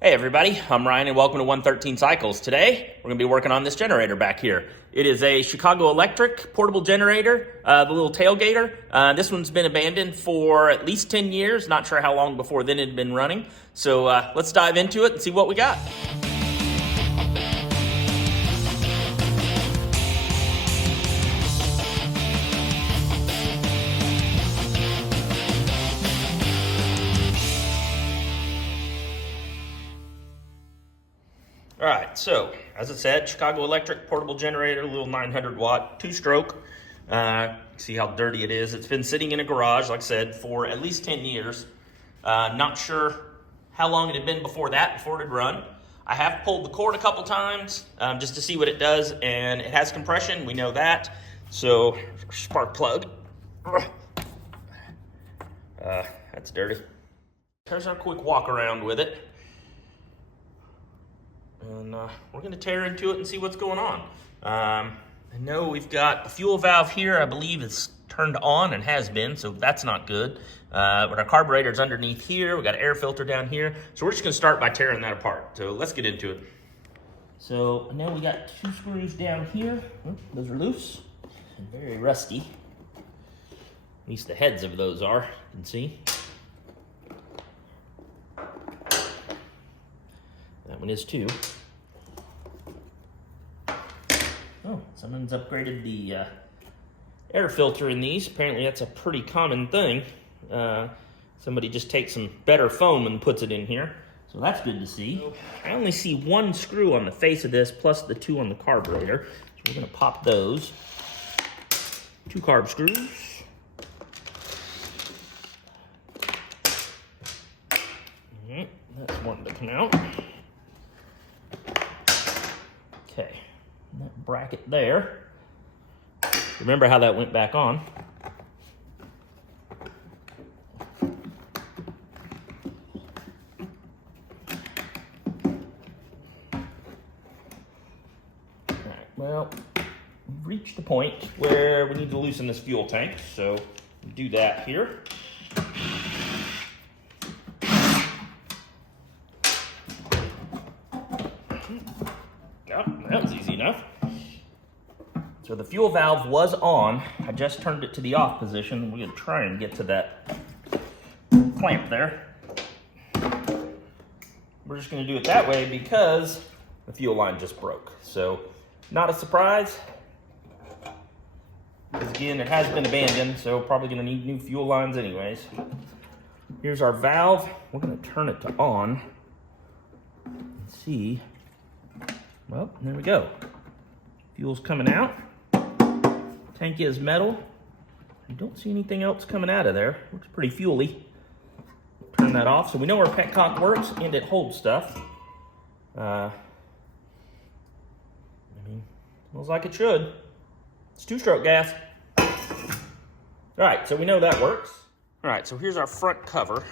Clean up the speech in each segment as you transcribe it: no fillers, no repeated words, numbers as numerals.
Hey everybody, I'm Ryan and welcome to 113 Cycles. Today, we're going to be working on this generator back here. It is a Chicago Electric portable generator, the little Tailgator. This one's been abandoned for at least 10 years. Not sure how long before then it had been running. So let's dive into it and see what we got. All right, so as I said, Chicago Electric portable generator, a little 900 watt, 2-stroke. See how dirty it is. It's been sitting in a garage, like I said, for at least 10 years. Not sure how long it had been before that, before it had run. I have pulled the cord a couple times just to see what it does, and it has compression, we know that. So, spark plug. That's dirty. Here's our quick walk around with it. And we're going to tear into it and see what's going on. I know we've got a fuel valve here, I believe it's turned on and has been, so that's not good. But our carburetor's underneath here, we got an air filter down here. So we're just going to start by tearing that apart. So let's get into it. So I know we got 2 screws down here. Those are loose and very rusty. At least the heads of those are, you can see. That one is too. Oh, someone's upgraded the air filter in these. Apparently that's a pretty common thing. Somebody just takes some better foam and puts it in here. So that's good to see. I only see 1 screw on the face of this plus the 2 on the carburetor. So we're gonna pop those. 2 carb screws. That's one to come out. Okay, that bracket there. Remember how that went back on. All right, well, we've reached the point where we need to loosen this fuel tank, so we'll do that here. That was easy enough. So the fuel valve was on. I just turned it to the off position. We're gonna try and get to that clamp there. We're just gonna do it that way because the fuel line just broke. So not a surprise. Because again, it has been abandoned, so probably gonna need new fuel lines anyways. Here's our valve. We're gonna turn it to on and see. Well, there we go. Fuel's coming out. Tank is metal. I don't see anything else coming out of there. Looks pretty fuely. Turn that off. So we know our petcock works and it holds stuff. I mean, smells like it should. It's 2-stroke gas. All right, so we know that works. All right, so here's our front cover.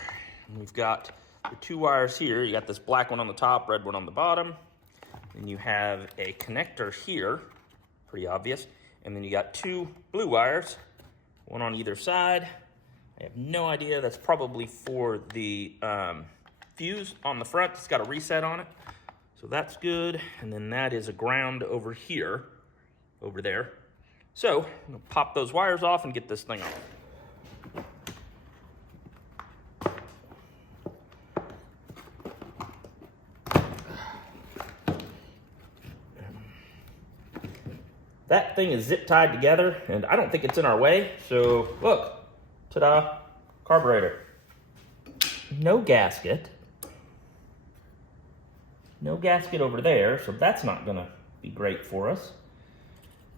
And we've got the 2 wires here. You got this black one on the top, red one on the bottom. Then you have a connector here, pretty obvious. And then you got 2 blue wires, 1 on either side. I have no idea, that's probably for the fuse on the front. It's got a reset on it, so that's good. And then that is a ground over here, over there. So I'm gonna pop those wires off and get this thing off. That thing is zip tied together, and I don't think it's in our way. So look, ta-da, carburetor. No gasket. No gasket over there, so that's not gonna be great for us.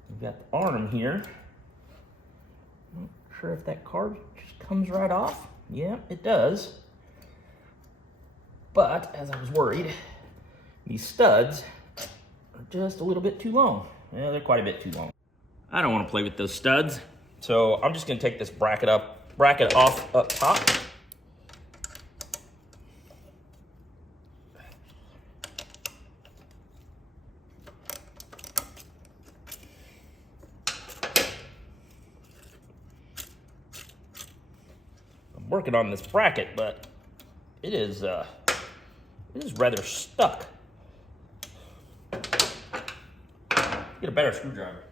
We've got the arm here. Not sure if that carb just comes right off. Yeah, it does. But, as I was worried, these studs are just a little bit too long. Yeah, they're quite a bit too long. I don't want to play with those studs, so I'm just going to take this bracket off up top. I'm working on this bracket, but it is This is rather stuck. Get a better screwdriver.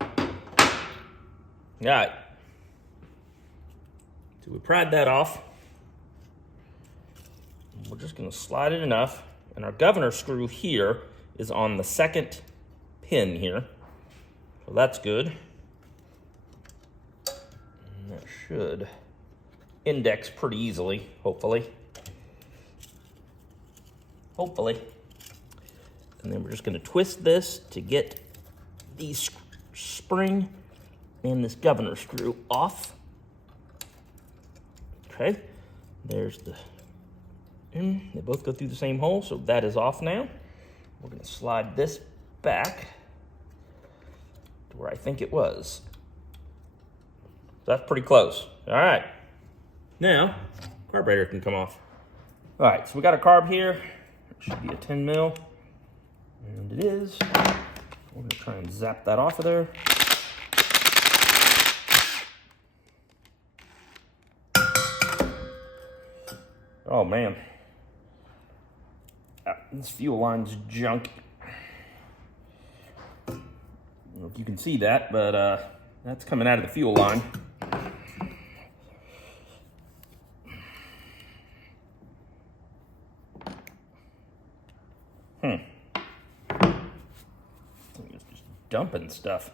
All right. So we pried that off. We're just going to slide it enough. And our governor screw here is on the second pin here. So that's good. And that should index pretty easily, hopefully. Hopefully. And then we're just going to twist this to get the spring and this governor screw off. Okay, there's the, and they both go through the same hole, so that is off now. We're going to slide this back to where I think it was. So that's pretty close. All right, now carburetor can come off. All right, so we got a carb here. It should be a 10 mil, and it is. We're going to try and zap that off of there. Oh man, this fuel line's junk. I don't know if you can see that, but that's coming out of the fuel line. It's just dumping stuff.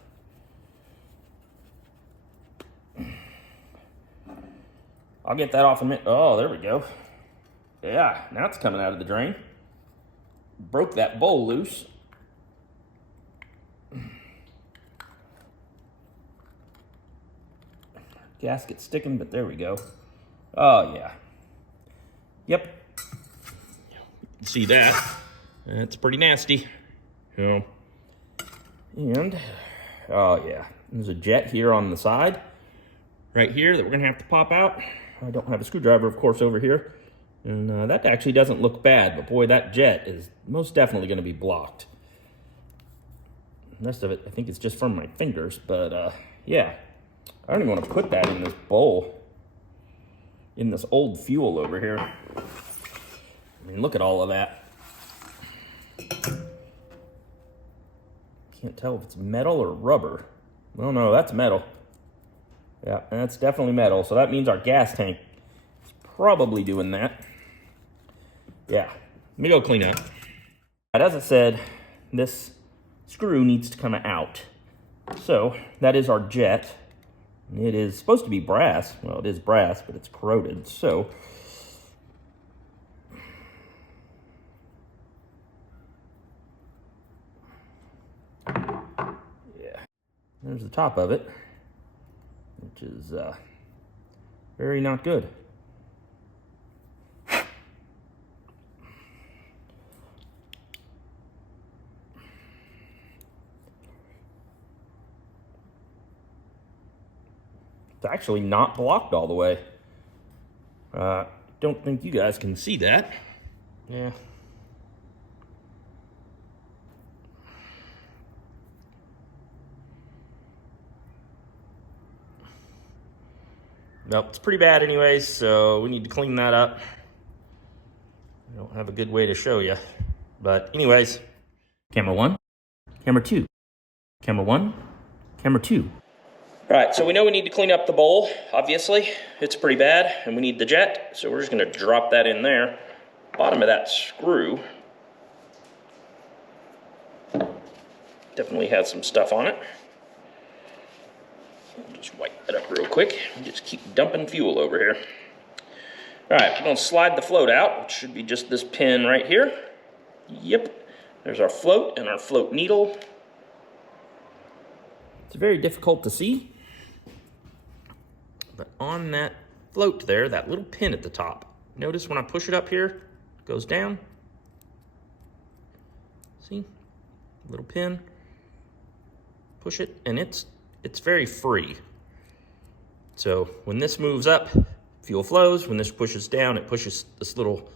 I'll get that off in a minute. Oh, there we go. Yeah, now it's coming out of the drain. Broke that bowl loose. Gasket sticking, but there we go. Oh, yeah. Yep. See that? That's pretty nasty. And, oh, yeah. There's a jet here on the side. Right here that we're going to have to pop out. I don't have a screwdriver, of course, over here. And that actually doesn't look bad, but boy, that jet is most definitely going to be blocked. The rest of it, I think it's just from my fingers, but yeah. I don't even want to put that in this bowl, in this old fuel over here. I mean, look at all of that. Can't tell if it's metal or rubber. Oh no, that's metal. Yeah, that's definitely metal, so that means our gas tank is probably doing that. Yeah, let me go clean up. As I said, this screw needs to come out. So that is our jet. It is supposed to be brass. Well, it is brass, but it's corroded. So yeah, there's the top of it, which is very not good. It's actually not blocked all the way. Don't think you guys can see that. Yeah. Nope, it's pretty bad anyways, so we need to clean that up. I don't have a good way to show you. But anyways, camera 1, camera 2, camera 1, camera 2. All right, so we know we need to clean up the bowl, obviously. It's pretty bad, and we need the jet, so we're just gonna drop that in there. Bottom of that screw definitely has some stuff on it. I'll just wipe that up real quick and just keep dumping fuel over here. All right, we're gonna slide the float out, which should be just this pin right here. Yep, there's our float and our float needle. It's very difficult to see, but on that float there, that little pin at the top, notice when I push it up here, it goes down. See, little pin, push it, and it's very free. So when this moves up, fuel flows. When this pushes down, it pushes this little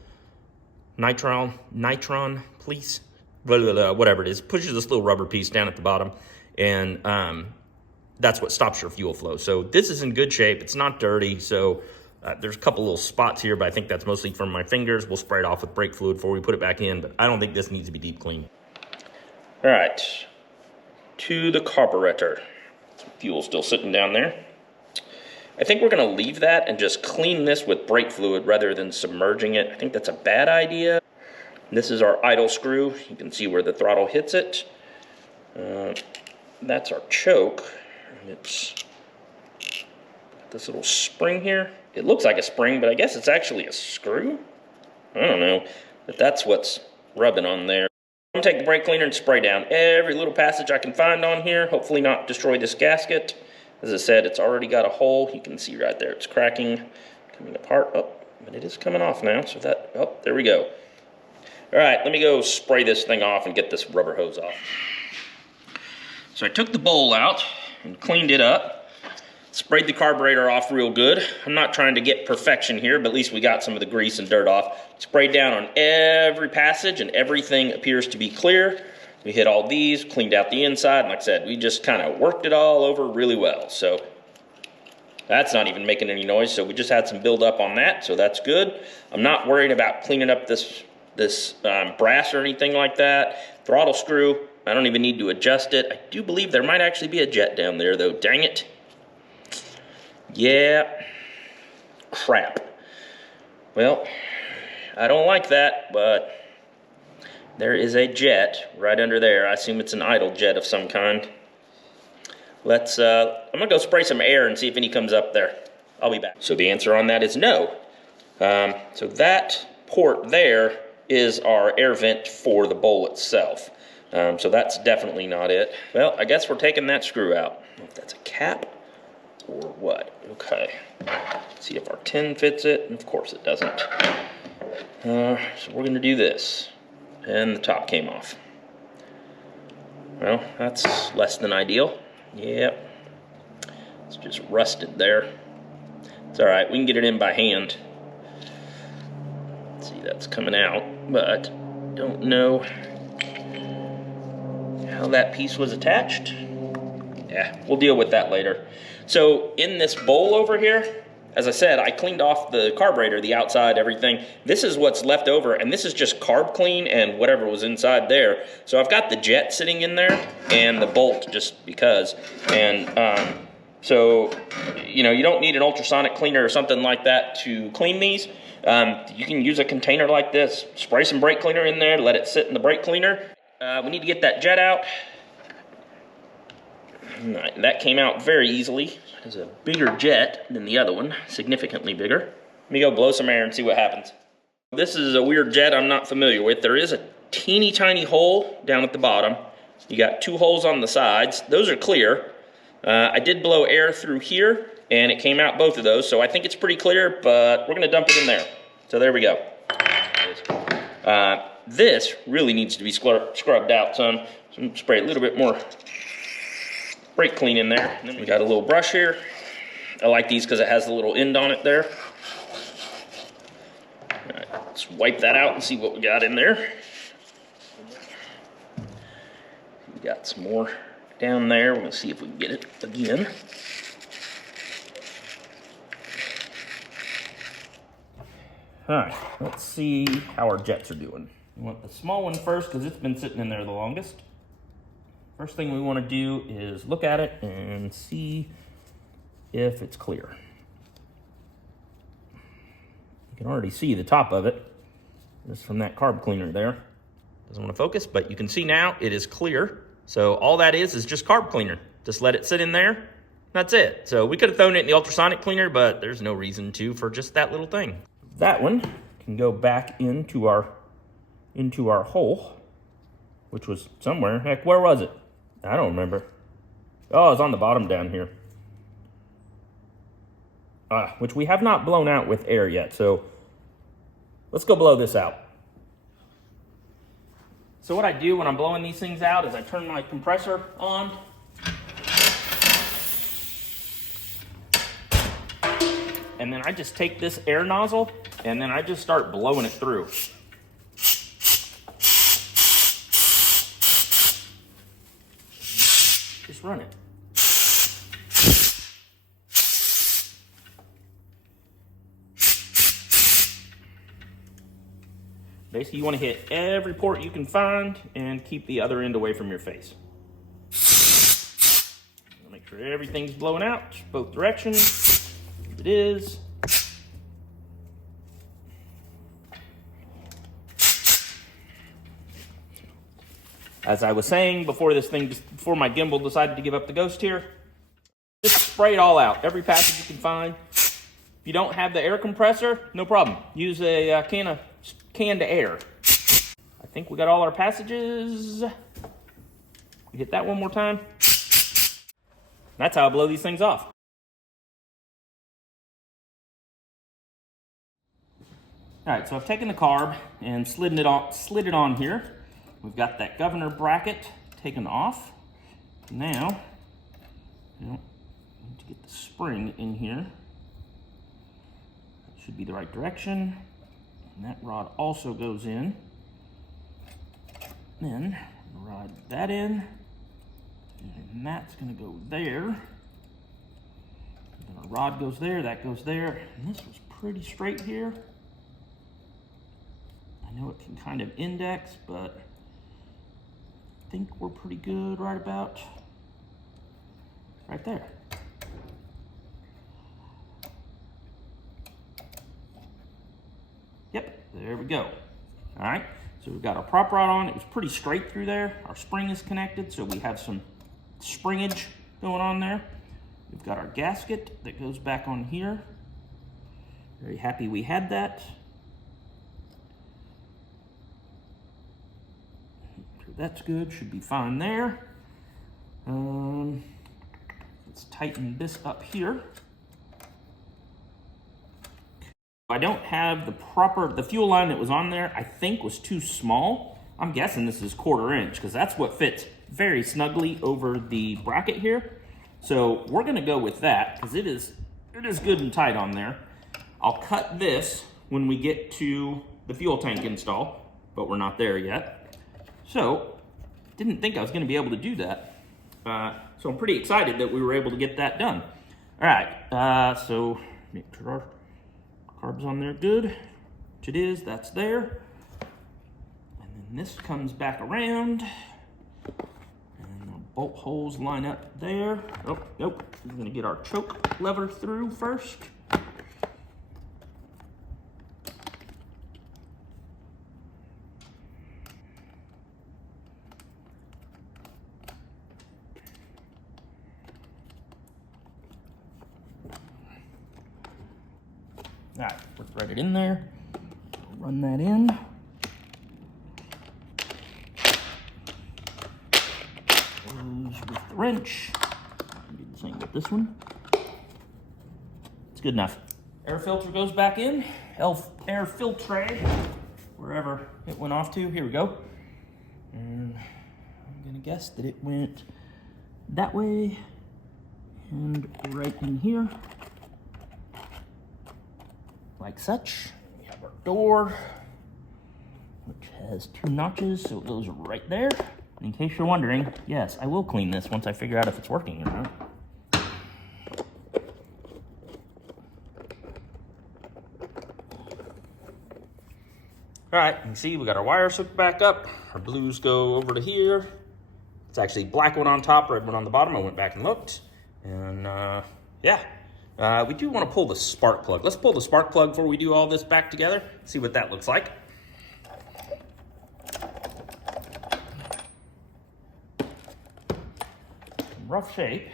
nitron piece, whatever it is, pushes this little rubber piece down at the bottom, and that's what stops your fuel flow. So this is in good shape. It's not dirty, so There's a couple little spots here, but I think that's mostly from my fingers. We'll spray it off with brake fluid before we put it back in, but I don't think this needs to be deep cleaned. All right, to the carburetor. Some fuel still sitting down there. I think we're gonna leave that and just clean this with brake fluid rather than submerging it. I think that's a bad idea. This is our idle screw. You can see where the throttle hits it. That's our choke. It's this little spring here. It looks like a spring, but I guess it's actually a screw. I don't know, but that's what's rubbing on there. I'm gonna take the brake cleaner and spray down every little passage I can find on here. Hopefully not destroy this gasket. As I said, it's already got a hole. You can see right there, it's cracking, coming apart. Oh, but it is coming off now, so that, oh, there we go. All right, let me go spray this thing off and get this rubber hose off. So I took the bowl out and cleaned it up. Sprayed the carburetor off real good. I'm not trying to get perfection here, but at least we got some of the grease and dirt off. Sprayed down on every passage and everything appears to be clear. We hit all these, cleaned out the inside, and like I said, we just kind of worked it all over really well. So that's not even making any noise, so we just had some buildup on that, so that's good. I'm not worried about cleaning up this brass or anything like that. Throttle screw, I don't even need to adjust it. I do believe there might actually be a jet down there though, dang it. Yeah, crap. Well, I don't like that, but there is a jet right under there. I assume it's an idle jet of some kind. Let's, I'm gonna go spray some air and see if any comes up there. I'll be back. So the answer on that is no. So that port there is our air vent for the bowl itself. So that's definitely not it. Well, I guess we're taking that screw out. I don't know if that's a cap or what. Okay. Let's see if our tin fits it. And of course it doesn't. So we're going to do this. And the top came off. Well, that's less than ideal. Yep. It's just rusted there. It's all right. We can get it in by hand. Let's see, that's coming out, but don't know how that piece was attached. Yeah, we'll deal with that later. So in this bowl over here, as I said, I cleaned off the carburetor, the outside, everything. This is what's left over, and this is just carb clean and whatever was inside there. So I've got the jet sitting in there and the bolt just because. And so, you know, you don't need an ultrasonic cleaner or something like that to clean these. You can use a container like this, spray some brake cleaner in there, let it sit in the brake cleaner. We need to get that jet out. Right, that came out very easily. It's a bigger jet than the other one, significantly bigger. Let me go blow some air and see what happens. This is a weird jet I'm not familiar with. There is a teeny tiny hole down at the bottom. You got two holes on the sides. Those are clear. I did blow air through here, and it came out both of those, so I think it's pretty clear, but we're gonna dump it in there. So there we go. This really needs to be scrubbed out some. So I'm gonna spray a little bit more brake clean in there. And then we got a little brush here. I like these because it has the little end on it there. All right, let's wipe that out and see what we got in there. We got some more down there. We're gonna see if we can get it again. All right, let's see how our jets are doing. We want the small one first because it's been sitting in there the longest. First thing we want to do is look at it and see if it's clear. You can already see the top of it just from that carb cleaner there. Doesn't want to focus, but you can see now it is clear. So all that is just carb cleaner. Just let it sit in there. That's it. So we could have thrown it in the ultrasonic cleaner, but there's no reason to for just that little thing. That one can go back into our hole, which was somewhere. Heck, where was it? I don't remember. Oh, it's on the bottom down here. Which we have not blown out with air yet, so let's go blow this out. So what I do when I'm blowing these things out is I turn my compressor on. And then I just take this air nozzle and then I just start blowing it through. Just run it. Basically, you want to hit every port you can find and keep the other end away from your face. Make sure everything's blowing out, both directions. It is. As I was saying before before my gimbal decided to give up the ghost here, just spray it all out, every passage you can find. If you don't have the air compressor, no problem. Use a can to air. I think we got all our passages. Hit that one more time. That's how I blow these things off. All right, so I've taken the carb and slid it on here. We've got that governor bracket taken off. Now, we need to get the spring in here. That should be the right direction. And that rod also goes in. Then, rod that in. And that's gonna go there. Then a rod goes there, that goes there. And this was pretty straight here. I know it can kind of index, but I think we're pretty good right about right there. Yep, there we go. All right, so we've got our prop rod on. It was pretty straight through there. Our spring is connected, so we have some springage going on there. We've got our gasket that goes back on here. Very happy we had that. That's good, should be fine there. Let's tighten this up here. I don't have the fuel line that was on there, I think was too small. I'm guessing this is 1/4 inch because that's what fits very snugly over the bracket here. So we're gonna go with that because it is good and tight on there. I'll cut this when we get to the fuel tank install, but we're not there yet. So, didn't think I was going to be able to do that. So I'm pretty excited that we were able to get that done. All right, so make sure our carb's on there good, which it is, that's there. And then this comes back around, and the bolt holes line up there. Oh, nope, we're going to get our choke lever through first. All right, we'll thread it in there, run that in. Goes with the wrench. Do the same with this one. It's good enough. Air filter goes back in. Air filtre, wherever it went off to. Here we go. And I'm gonna guess that it went that way and right in here. Like such. We have our door, which has 2 notches, so it goes right there. And in case you're wondering, yes, I will clean this once I figure out if it's working or not. All right, you can see we got our wires hooked back up. Our blues go over to here. It's actually black one on top, red one on the bottom. I went back and looked, and yeah. We do want to pull the spark plug. Let's pull the spark plug before we do all this back together. See what that looks like. Rough shape.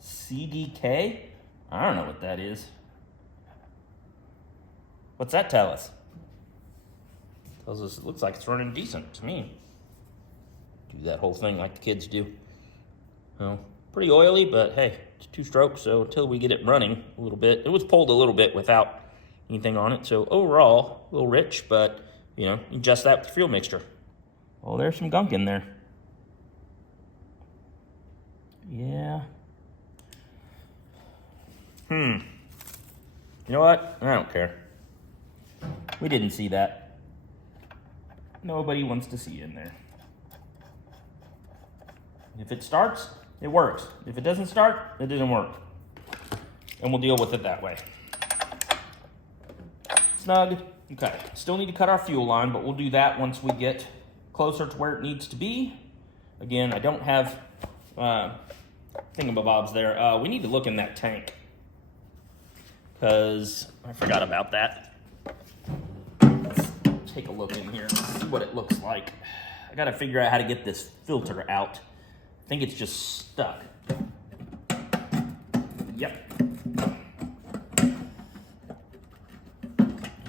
CDK. I don't know what that is. What's that tell us? Tells us it looks like it's running decent to me. Do that whole thing like the kids do. Well, pretty oily, but hey, it's 2 strokes, so until we get it running a little bit. It was pulled a little bit without anything on it, so overall, a little rich, but, you know, you adjust that with the fuel mixture. Well, there's some gunk in there. Yeah. You know what? I don't care. We didn't see that. Nobody wants to see in there. If it starts, it works. If it doesn't start, it doesn't work. And we'll deal with it that way. Snug, Okay, still need to cut our fuel line, but we'll do that once we get closer to where it needs to be. Again, I don't have thingamabobs there. We need to look in that tank, because I forgot about that. Let's take a look in here and see what it looks like. I gotta figure out how to get this filter out. I think it's just stuck. Yep.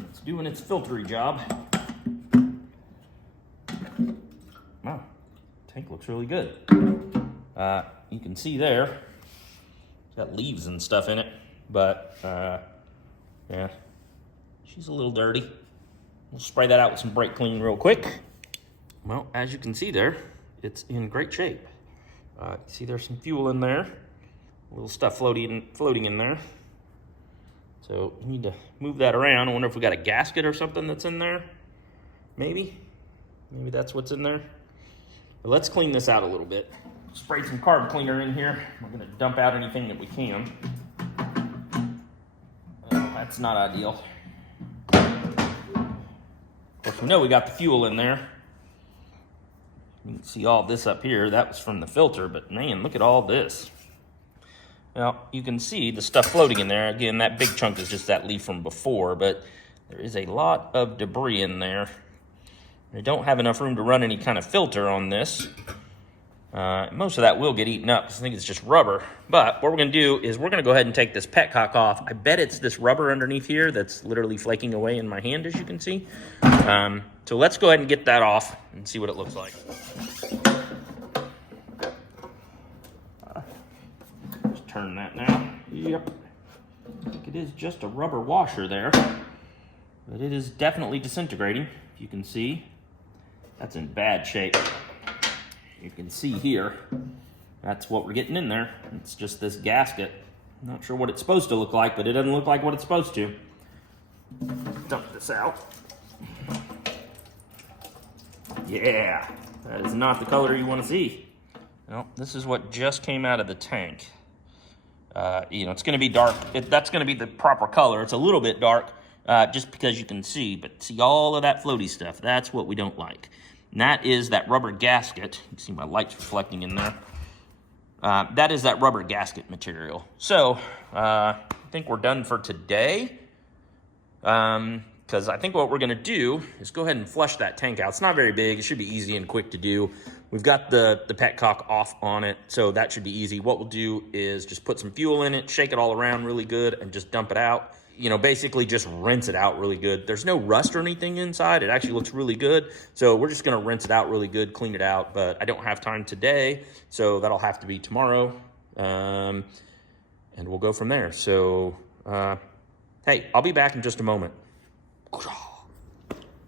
It's doing its filtery job. Wow, tank looks really good. You can see there, it's got leaves and stuff in it, but yeah, she's a little dirty. We'll spray that out with some brake clean real quick. Well, as you can see there, it's in great shape. You see there's some fuel in there, a little stuff floating in there. So you need to move that around. I wonder if we got a gasket or something that's in there. Maybe that's what's in there. But let's clean this out a little bit. Spray some carb cleaner in here. We're gonna dump out anything that we can. That's not ideal. Of course, we know we got the fuel in there. You can see all this up here. That was from the filter, but man, look at all this. Now, you can see the stuff floating in there. Again, that big chunk is just that leaf from before, but there is a lot of debris in there. I don't have enough room to run any kind of filter on this. Most of that will get eaten up, because I think it's just rubber. But what we're gonna do is we're gonna go ahead and take this petcock off. I bet it's this rubber underneath here that's literally flaking away in my hand, as you can see. So let's go ahead and get that off and see what it looks like. Just turn that now. Yep. I think it is just a rubber washer there, but it is definitely disintegrating. If you can see, that's in bad shape. You can see here, that's what we're getting in there. It's just this gasket. I'm not sure what it's supposed to look like, but it doesn't look like what it's supposed to. Dump this out. Yeah, that is not the color you want to see. Well, this is what just came out of the tank. It's going to be dark. That's going to be the proper color. It's a little bit dark, just because you can see. But see all of that floaty stuff? That's what we don't like. And that is that rubber gasket. You can see my light's reflecting in there. That is that rubber gasket material. So I think we're done for today. Because I think what we're going to do is go ahead and flush that tank out. It's not very big. It should be easy and quick to do. We've got the petcock off on it, so that should be easy. What we'll do is just put some fuel in it, shake it all around really good, and just dump it out. Basically just rinse it out really good. There's no rust or anything inside. It actually looks really good. So we're just going to rinse it out really good, clean it out. But I don't have time today, so that'll have to be tomorrow. And we'll go from there. So, hey, I'll be back in just a moment.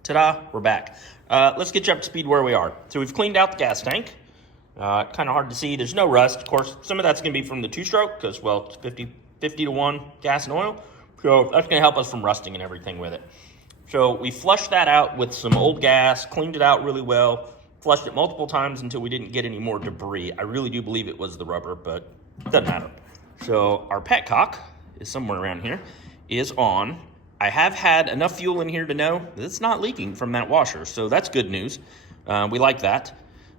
Ta-da, we're back. Let's get you up to speed where we are. So we've cleaned out the gas tank. Kind of hard to see. There's no rust. Of course, some of that's going to be from the two-stroke because, well, it's 50 to 1 gas and oil. So that's going to help us from rusting and everything with it. So we flushed that out with some old gas, cleaned it out really well, flushed it multiple times until we didn't get any more debris. I really do believe it was the rubber, but it doesn't matter. So our petcock is somewhere around here, is on. I have had enough fuel in here to know that it's not leaking from that washer, so that's good news. We like that.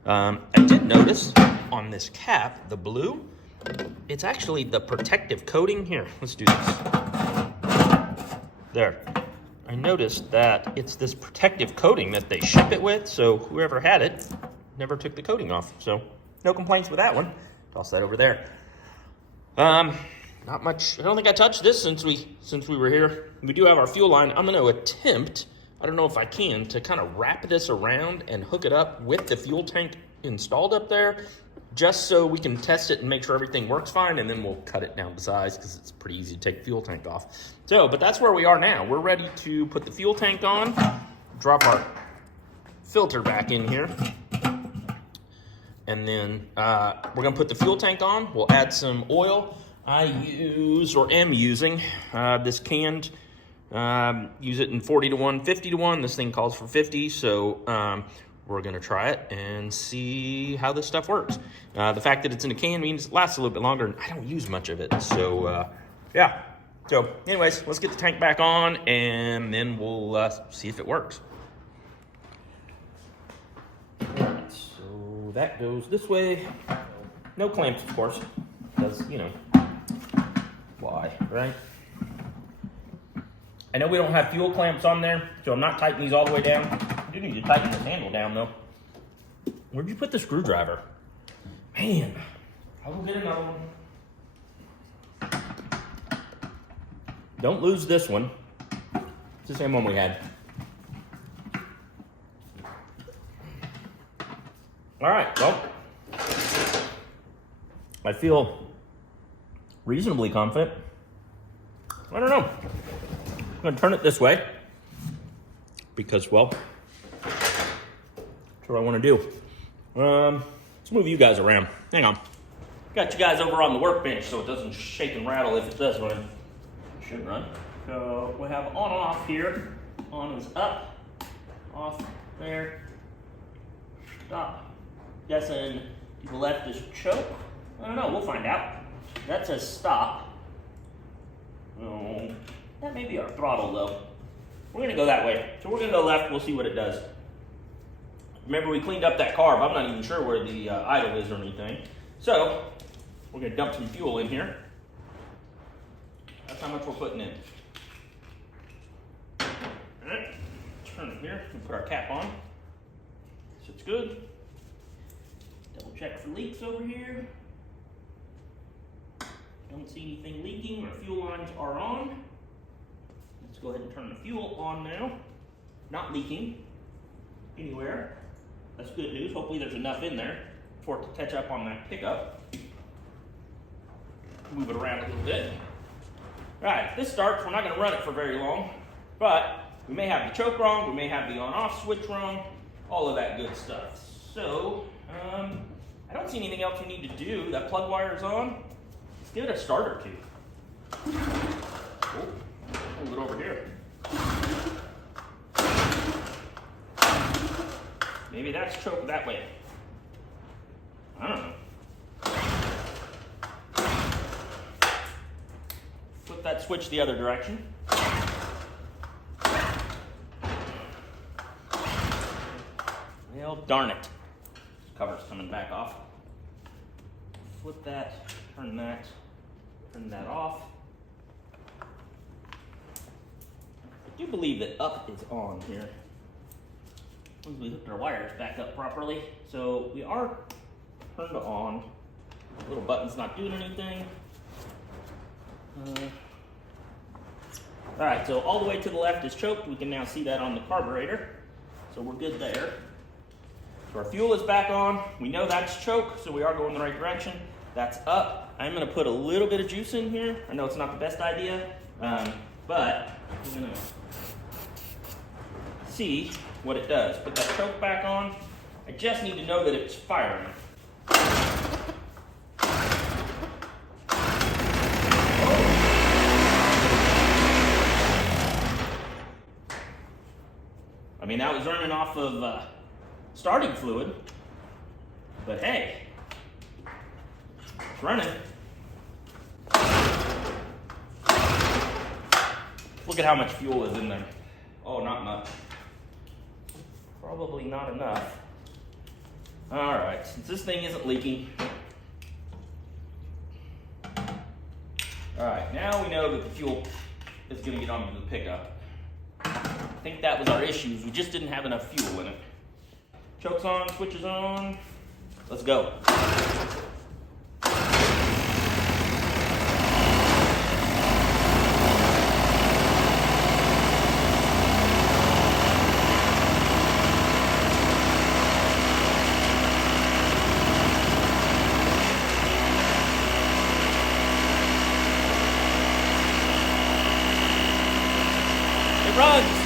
I did notice on this cap, the blue, it's actually the protective coating. Here, let's do this. There. I noticed that it's this protective coating that they ship it with, so whoever had it never took the coating off. So no complaints with that one. Toss that over there. Not much. I don't think I touched this since we were here. We do have our fuel line. I'm going to attempt, I don't know if I can, to kind of wrap this around and hook it up with the fuel tank installed up there, just so we can test it and make sure everything works fine, and then we'll cut it down to size because it's pretty easy to take the fuel tank off. So, but that's where we are now. We're ready to put the fuel tank on, drop our filter back in here, and then we're going to put the fuel tank on. We'll add some oil. I am using this canned, use it in 40 to 1, 50 to 1. This thing calls for 50, so we're going to try it and see how this stuff works. The fact that it's in a can means it lasts a little bit longer, and I don't use much of it. So, yeah, So anyways, let's get the tank back on and then we'll see if it works. All right, so that goes this way. No clamps, of course, because, you know, why, right? I know we don't have fuel clamps on there, so I'm not tightening these all the way down. I do need to tighten this handle down, though. Where'd you put the screwdriver? Man, I will get another one. Don't lose this one. It's the same one we had. All right, well, I feel reasonably confident. I don't know. I'm gonna turn it this way because, well, that's what I want to do. Let's move you guys around. Hang on. Got you guys over on the workbench so it doesn't shake and rattle if it does run. It should run. So we have on and off here. On is up, off there, stop. Guessing to the left is choke. I don't know, we'll find out. That says stop. Oh, that may be our throttle though. We're gonna go that way. So we're gonna go left, we'll see what it does. Remember we cleaned up that carb. I'm not even sure where the idle is or anything. So we're gonna dump some fuel in here. That's how much we're putting in. All right, turn it here and put our cap on. So it's good. Double check for leaks over here. Don't see anything leaking. Our fuel lines are on. Let's go ahead and turn the fuel on now. Not leaking anywhere. That's good news. Hopefully there's enough in there for it to catch up on that pickup. Move it around a little bit. All right, if this starts, we're not going to run it for very long, but we may have the choke wrong, we may have the on-off switch wrong, all of that good stuff. So, I don't see anything else we need to do. That plug wire is on. Let's give it a start or two. Oh, hold it over here. Maybe that's choke that way. I don't know. Flip that switch the other direction. Well, darn it. Cover's coming back off. Flip that, turn that off. I do believe that up is on here. Once we hooked our wires back up properly. So we are turned on. The little button's not doing anything. All right, so all the way to the left is choked. We can now see that on the carburetor. So we're good there. So our fuel is back on. We know that's choke, so we are going the right direction. That's up. I'm gonna put a little bit of juice in here. I know it's not the best idea, but we're gonna see what it does. Put that choke back on. I just need to know that it's firing. I mean, that was running off of starting fluid, but hey, it's running. Look at how much fuel is in there. Oh, not much. Probably not enough. All right, since this thing isn't leaking. All right, now we know that the fuel is gonna get onto the pickup. I think that was our issues. We just didn't have enough fuel in it. Choke's on, switch is on. Let's go. It runs.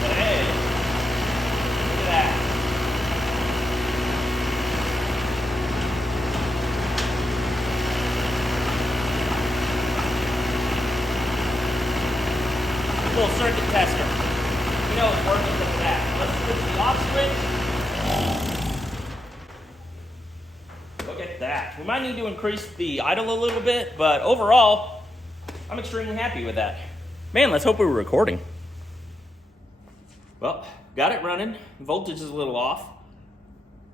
But hey, look at that. Little circuit tester. You know it's working with that. Let's switch the off switch. Look at that. We might need to increase the idle a little bit, but overall, I'm extremely happy with that. Man, let's hope we were recording. Well, got it running. Voltage is a little off.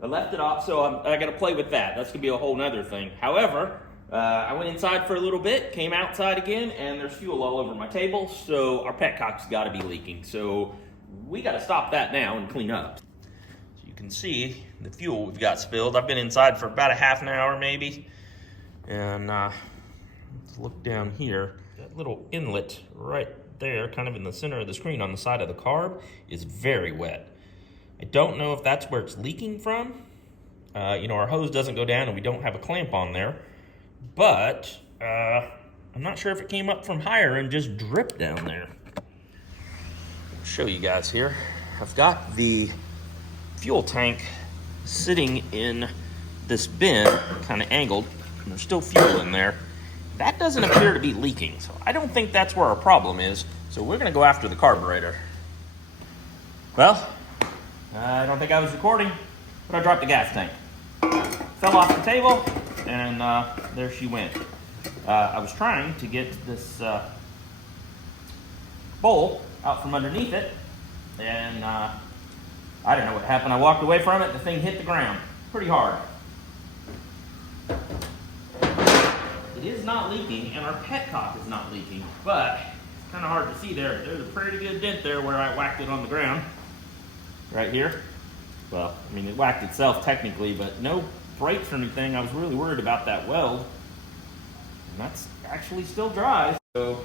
I left it off, so I got to play with that. That's going to be a whole nother thing. However, I went inside for a little bit, came outside again, and there's fuel all over my table, so our petcock's got to be leaking. So we got to stop that now and clean up. So you can see the fuel we've got spilled. I've been inside for about a half an hour maybe, and let's look down here. That little inlet right there, kind of in the center of the screen on the side of the carb, is very wet. I don't know if that's where it's leaking from. You know, our hose doesn't go down and we don't have a clamp on there, but I'm not sure if it came up from higher and just dripped down there. I'll show you guys here. I've got the fuel tank sitting in this bin, kind of angled, and there's still fuel in there. That doesn't appear to be leaking, so I don't think that's where our problem is. So we're gonna go after the carburetor. Well, I don't think I was recording, but I dropped the gas tank. Fell off the table, and there she went. I was trying to get this bowl out from underneath it, and I don't know what happened. I walked away from it, the thing hit the ground pretty hard. It is not leaking, and our petcock is not leaking, but it's kind of hard to see there. There's a pretty good dent there where I whacked it on the ground. Right here. Well, I mean, it whacked itself technically, but no breaks or anything. I was really worried about that weld. And that's actually still dry. So,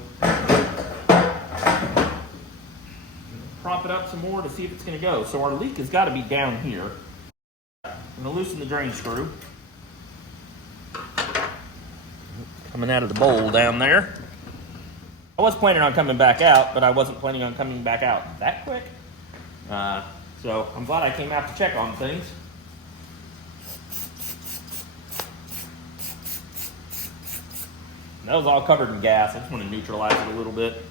prop it up some more to see if it's going to go. So our leak has got to be down here. I'm going to loosen the drain screw. Coming out of the bowl down there. I was planning on coming back out, but I wasn't planning on coming back out that quick. So I'm glad I came out to check on things. That was all covered in gas. I just want to neutralize it a little bit.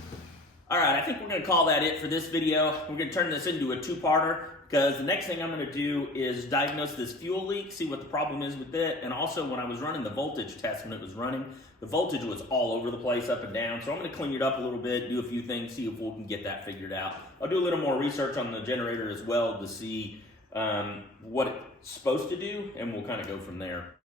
All right, I think we're going to call that it for this video. We're going to turn this into a two-parter, because the next thing I'm going to do is diagnose this fuel leak, see what the problem is with it, and also when I was running the voltage test when it was running, the voltage was all over the place, up and down, so I'm going to clean it up a little bit, do a few things, see if we can get that figured out. I'll do a little more research on the generator as well to see what it's supposed to do, and we'll kind of go from there.